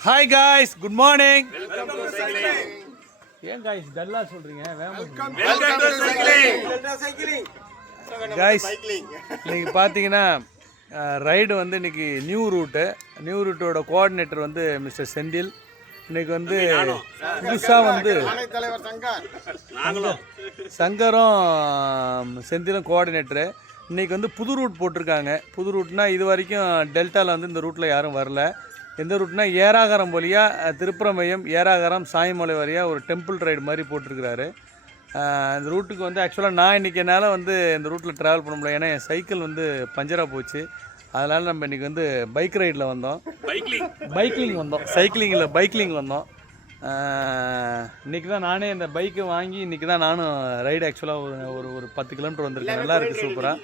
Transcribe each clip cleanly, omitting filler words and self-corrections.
Hi guys, good morning. Welcome to cycling. ஏன் guys டல்லா சொல்றீங்க? Welcome to cycling. Guys, இன்னைக்கு பாத்தீங்கன்னா ரைடு வந்து இன்னைக்கு நியூ ரூட்டோட கோஆர்டினேட்டர் வந்து மிஸ்டர் செந்தில். இன்னைக்கு வந்து புதுசாக வந்து சங்கரும் செந்திலும் கோஆர்டினேட்டரு. இன்னைக்கு வந்து புது ரூட் போட்டிருக்காங்க. புது ரூட்னா இது வரைக்கும் டெல்டாவில் வந்து இந்த ரூட்டில் யாரும் வரல. எந்த ரூட்னா ஏராகரம் வழியாக திருப்பரமையம் ஏராகரம் சாய்மலை வழியாக ஒரு டெம்பிள் ரைடு மாதிரி போட்டிருக்கிறாரு. இந்த ரூட்டுக்கு வந்து ஆக்சுவலாக நான் இன்றைக்கி என்னால் வந்து இந்த ரூட்டில் ட்ராவல் பண்ண முடியல. ஏன்னா என் சைக்கிள் வந்து பஞ்சராக போச்சு. அதனால் நம்ம இன்றைக்கி வந்து பைக் ரைடில் வந்தோம். பைக்லிங் வந்தோம். இன்றைக்கி தான் நானே இந்த பைக்கை வாங்கி இன்றைக்கி தான் நானும் ரைடு ஆக்சுவலாக ஒரு 10 கிலோமீட்டர் வந்திருக்கேன். நல்லா இருக்குது, சூப்பராக.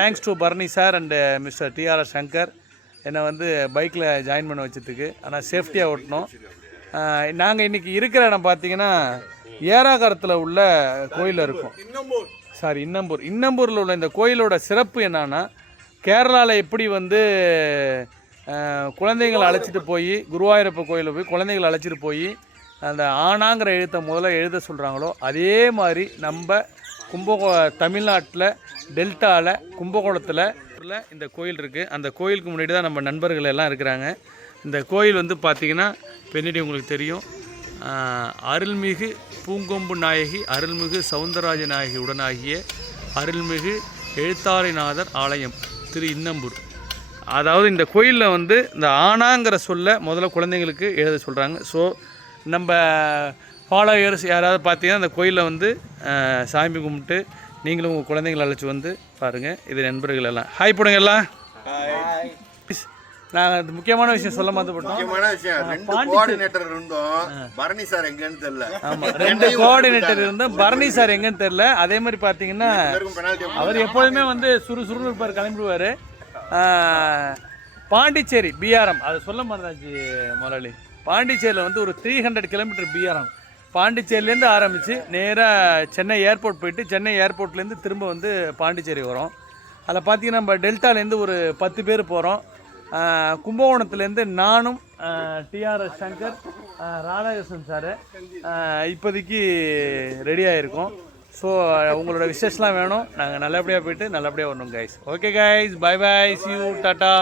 Thanks to Bharani sir and mister TR Shankar என்னை வந்து பைக்கில் ஜாயின் பண்ண வச்சதுக்கு. ஆனால் சேஃப்டியாக ஓட்டணும். நாங்கள் இன்றைக்கி இருக்கிற இடம் பார்த்திங்கன்னா ஏராகரத்தில் உள்ள கோயிலில் இருக்கும். இன்னம்பூரில் உள்ள இந்த கோயிலோட சிறப்பு என்னன்னா, கேரளாவில் எப்படி வந்து குழந்தைங்களை அழைச்சிட்டு போய் குருவாயூரப்ப கோயிலில் போய் குழந்தைங்களை அழைச்சிட்டு போய் அந்த ஆனாங்கிற எழுத்தை முதல்ல எழுத சொல்கிறாங்களோ, அதே மாதிரி நம்ம தமிழ்நாட்டில் டெல்டாவில் கும்பகோணத்தில் இந்த கோயில் இருக்குது. அந்த கோயிலுக்கு முன்னாடி தான் நம்ம நண்பர்கள் எல்லாம் இருக்கிறாங்க. இந்த கோயில் வந்து பார்த்திங்கன்னா பின்னாடி உங்களுக்கு தெரியும், அருள்மிகு பூங்கொம்பு நாயகி அருள்மிகு சவுந்தரராஜ நாயகி உடனாகிய அருள்மிகு எழுத்தாரிநாதர் ஆலயம் திரு இன்னம்பூர். அதாவது இந்த கோயிலில் வந்து இந்த ஆனாங்கிற சொல்ல முதல்ல குழந்தைங்களுக்கு எழுத சொல்கிறாங்க. ஸோ நம்ம ஃபாலோயர்ஸ் யாராவது பார்த்தீங்கன்னா அந்த கோயிலில் வந்து சாமி கும்பிட்டு நீங்களும் உங்கள் குழந்தைங்களை அழைச்சி வந்து பாருங்கள். இது நண்பர்கள் எல்லாம் ஹாய் போடுங்க எல்லாம். நாங்கள் முக்கியமான விஷயம் சொல்ல மாட்டோம். கோஆர்டினேட்டர் இருந்தோம், பரணி சார் எங்கன்னு தெரியல. ஆமாம், 2 கோஆர்டினேட்டர் இருந்தோம், பரணி சார் எங்கன்னு தெரியல. அதே மாதிரி பார்த்தீங்கன்னா அவர் எப்பொழுதுமே வந்து சுறுசுறுன்னு இருப்பார், கிளம்பிடுவார். பாண்டிச்சேரி பிஆர்எம் அதை சொல்ல மாட்டாச்சு முதலாளி. பாண்டிச்சேரியில் வந்து ஒரு 300 கிலோமீட்டர் பிஆர்எம். பாண்டிச்சேரியிலேருந்து ஆரம்பித்து நேராக சென்னை ஏர்போர்ட் போயிட்டு சென்னை ஏர்போர்ட்லேருந்து திரும்ப வந்து பாண்டிச்சேரி வரோம். அதில் பார்த்திங்கன்னா நம்ம டெல்டாலேருந்து ஒரு 10 பேர் போகிறோம். கும்பகோணத்துலேருந்து நானும் டிஆர்எஸ் சங்கர் ராதாகிருஷ்ணன் சார் இப்போதைக்கு ரெடியாக இருக்கோம். ஸோ உங்களோட விசேஷம்லாம் வேணும். நாங்கள் நல்லபடியாக போயிட்டு நல்லபடியாக வரணும் guys. Okay guys, bye bye, see you, tata.